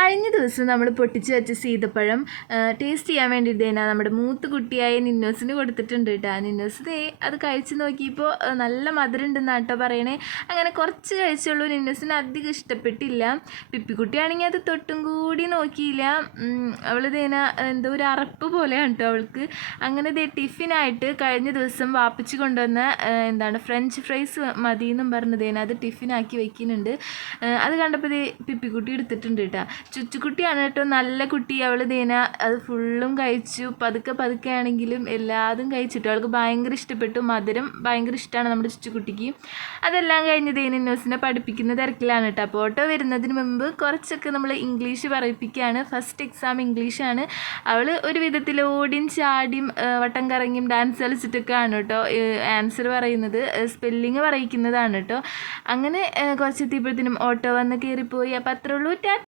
കഴിഞ്ഞ ദിവസം നമ്മൾ പൊട്ടിച്ച് വെച്ച സീതപ്പഴം ടേസ്റ്റ് ചെയ്യാൻ വേണ്ടിയിട്ട് തന്നെ നമ്മുടെ മൂത്ത് കുട്ടിയായ നിന്നോസിന് കൊടുത്തിട്ടുണ്ട് കേട്ടോ. നിന്നോസ് അത് കഴിച്ച് നോക്കിയപ്പോൾ നല്ല മധുരം ഉണ്ടെന്നാണ് കേട്ടോ പറയണേ. അങ്ങനെ കുറച്ച് കഴിച്ചുള്ളൂ, നിന്നോസിന് അധികം ഇഷ്ടപ്പെട്ടില്ല. പിപ്പിക്കുട്ടിയാണെങ്കിൽ അത് തൊട്ടും കൂടി നോക്കിയില്ല. അവൾ എന്തോ ഒരു അറപ്പ് പോലെയാണ് കേട്ടോ അവൾക്ക്. അങ്ങനെ ടിഫിനായിട്ട് കഴിഞ്ഞ ദിവസം വാപ്പിച്ച് കൊണ്ടുവന്ന ഫ്രഞ്ച് ഫ്രൈസ് മതി എന്നും പറഞ്ഞതേനെ അത് ടിഫിനാക്കി വയ്ക്കുന്നുണ്ട്. അത് കണ്ടപ്പോൾ പിപ്പിക്കുട്ടി എടുത്തിട്ടുണ്ട് കേട്ടോ. ചുച്ചുക്കുട്ടിയാണ് കേട്ടോ നല്ല കുട്ടി. അവൾ അത് ഫുള്ളും കഴിച്ചു. പതുക്കെ ആണെങ്കിലും എല്ലാതും കഴിച്ചിട്ടു. അവൾക്ക് ഭയങ്കര ഇഷ്ടപ്പെട്ടു. മധുരം ഭയങ്കര ഇഷ്ടമാണ് നമ്മുടെ ചുച്ചുക്കുട്ടിക്ക്. അതെല്ലാം കഴിഞ്ഞ് നിന്നോസിനെ പഠിപ്പിക്കുന്ന തിരക്കിലാണ് കേട്ടോ. അപ്പോൾ ഓട്ടോ വരുന്നതിന് മുമ്പ് കുറച്ചൊക്കെ നമ്മൾ ഇംഗ്ലീഷ് പറയിപ്പിക്കുകയാണ്. ഫസ്റ്റ് എക്സാം ഇംഗ്ലീഷാണ്. അവൾ ഒരു വിധത്തിൽ ഓടിയും ചാടിയും വട്ടം കറങ്ങിയും ഡാൻസ് കളിച്ചിട്ടൊക്കെയാണ് കേട്ടോ ആൻസർ പറയുന്നത്, സ്പെല്ലിങ് പറയിക്കുന്നതാണ് കേട്ടോ. അങ്ങനെ കുറച്ചെത്തിയപ്പോഴത്തേനും ഓട്ടോ വന്ന് കയറിപ്പോയി. അപ്പോൾ അത്രേ ഉള്ളൂ.